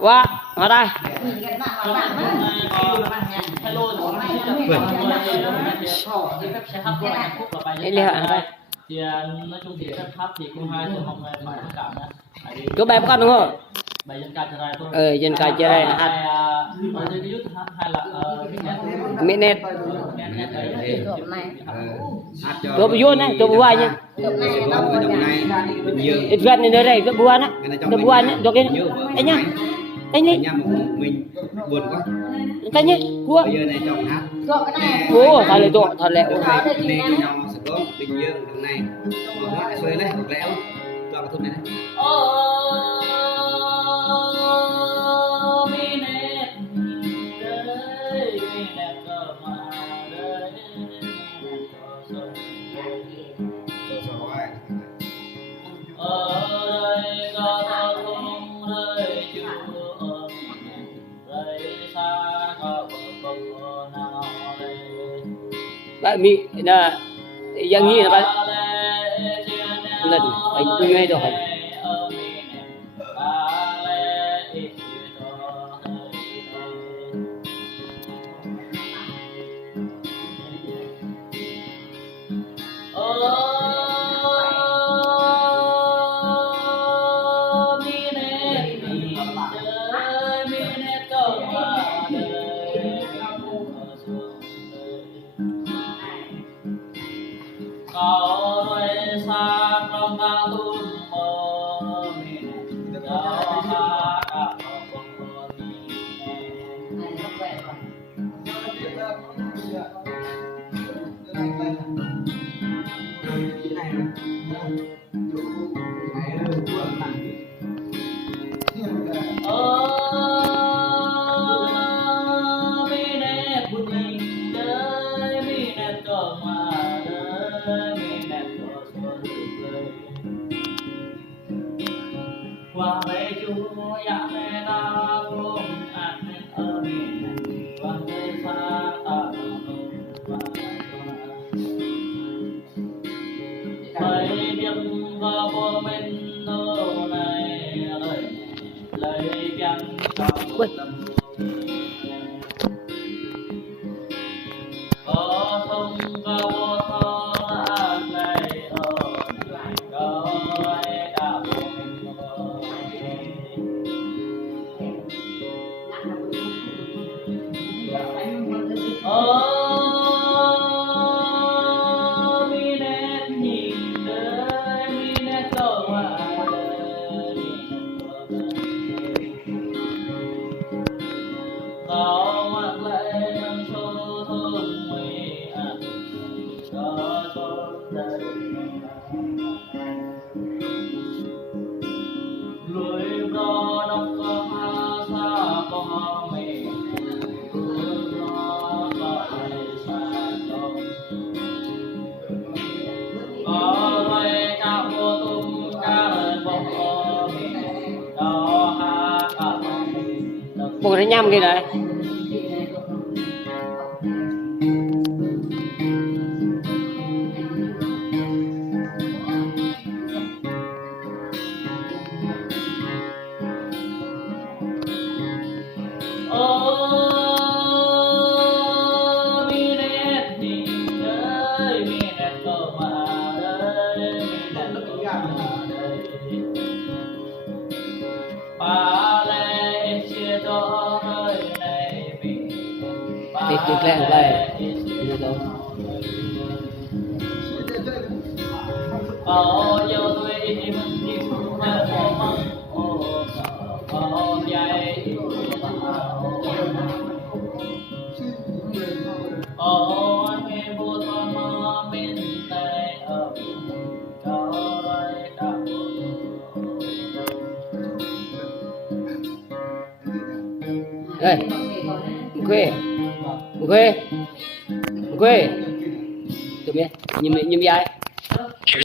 quá ở đây đi liền ở đây thì nói chung thì rất thấp thì cô hai thì mong phải thông cảm nha. có bài con đúng không Bài dân ca chơi đây thôi. dân ca chơi đây là hát hay là mỹ nét hát tôi bị vuông này tôi bị vuông nhá ít gần đến đây tôi buồn á tôi buồn nhá tôi cái anh nhá anh đi mình buồn quá cái nhá cua bây giờ này chồng hát cua thật lệ thật lệ nên cho nhau sẽ có bình dương trong này ngoại xuôi này lẽo cho cái thôn này bạn bị là dạng như là bạn lần anh quy ngay rồi qua mấy chú ya mẹ ta cũng ăn ở miền qua mấy xa ta phải biết và của mình đâu này lấy chẳng trong tâm có thông và vô thọ này ở có ai đã bộ nó nhâm kia này thì lên đây có nhiều tuổi thì mình chịu mà có dạy có anh nghe vô thăm bên tay ở cho lại cả đây quê quê quê tụi biết nhìn ai